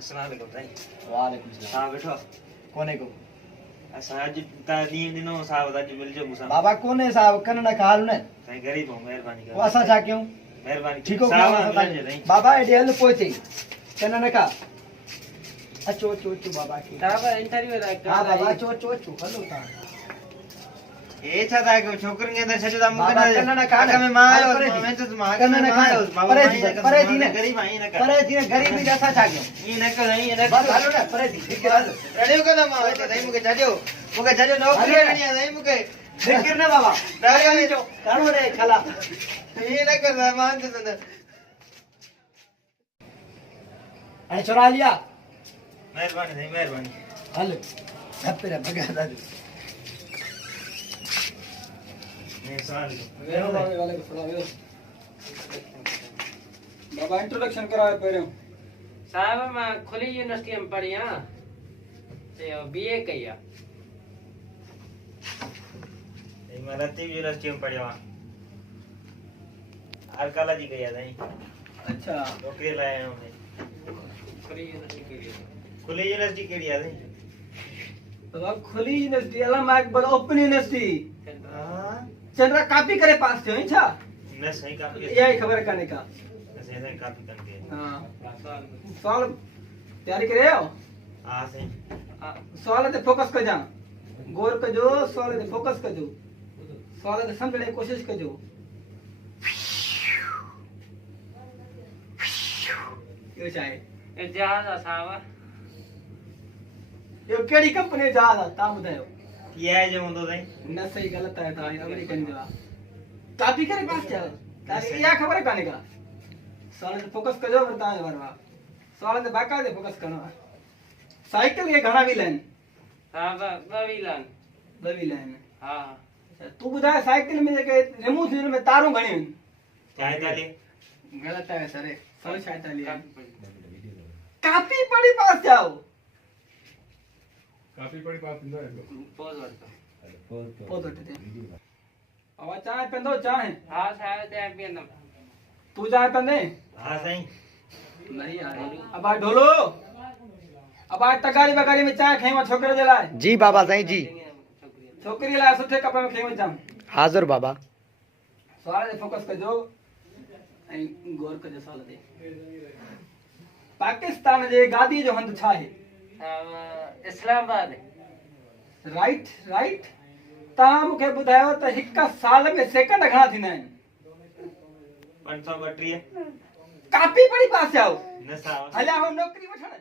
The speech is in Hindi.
अस्सलाम वालेकुम साईं। वालेकुम सलाम। साहब बैठो। कोने को असां अॼु तव्हां ॾींहुं ॾिनो साहब अॼु मिलजो मूंसां। बाबा कोने साहब कन न काल न साईं गरीब हूं महिरबानी वो करो। असा छा क्यों महिरबानी ठीक हो साहब बाबा मिलजो साईं। बाबा एडे हल पोचे कन न का अचो अचो अचो बाबा के साहब इंटरव्यू हां बाबा अचो अचो अचो हलो ता ए छा था के छोकरन के अंदर छजो ता बाबा कन न का में मां आयो मैं तो मां कन न का परे थी न गरीब आई न कर परे थी न गरीबी असा छा क्यों ये न कर नहीं न बस हलो न परे थी ठीक हलो रडियो कदा मां तो नहीं मुके छजो नौकरी करनी है नहीं मुके फिक्र न बाबा डालियो नहीं जो करो रे खला ये न कर मान तो अरे चुरा लिया मेहरबानी साईं मेहरबानी। हल धप्पे भगा दादी बाबा इंट्रोडक्शन कराओ पहिरियों। साहब मां खुली यूनिवर्सिटी में पढ़ी हां ते बीए कई आ। मैं लतीफ यूनिवर्सिटी में पढ़ियो आर्कियोलॉजी कई है साईं। अच्छा नौकरी लाया हूं खुली यूनिवर्सिटी कई खुली यूनिवर्सिटी केड़ी है साईं? बाबा खुली यूनिवर्सिटी अला मां एक बड़ा ओपन यूनिवर्सिटी हां चंद्रा कॉपी करे पास थियो छा न सही काम यही खबर काने का सही सही कॉपी करके हां सवाल तैयारी करे हो हां सही सवाल ते फोकस कर जा गौर कजो सवाल ते फोकस कजो सवाल ते समझने की कोशिश कजो। यो चाहे ए जहाज साहब यो केड़ी कंपनी जहाज आ ता बुधायो किया है जो मुंदो साईं न सही गलत है ता अमेरिकन जो कॉपी करे पास क्या तारी या खबर काने का सवाल ते फोकस कजो बता वरवा सवाल ते बाका ते फोकस करना साइकिल के घणा व्हील आहिनि साहब ॿ व्हील आहिनि हा तू ॿुधाए साइकिल में जेके रिमोट में तारूं घणियूं आहिनि चाहे ताली गलत है सर सर शायद ताली काफी पढ़ी पास जाओ काफी बड़ी बात नहीं है। पोज वठते अब चाय पेंदो चाय हां चाय ते पेंदम तू चाय पेंदे हां साईं नहीं यार अब आ ढोलो अब आ तगारी बगारी में चाय खईवा छोकरे जे लाए जी बाबा साईं जी छोकरी लाए सुठे कपड़े में खईवा जाम हाजिर बाबा सवाल ते फोकस कजो ऐं गौर कजो सवाल ते पाकिस्तान जे गादी जो हंध छा है इस्लामाबाद राइट राइट ता मुखे बुधायो त हिक साल में सेकंड घणा थींदा आहिनि 532 कापी पढ़ी पास जाओ न साहब हलिया हो नौकरी वठण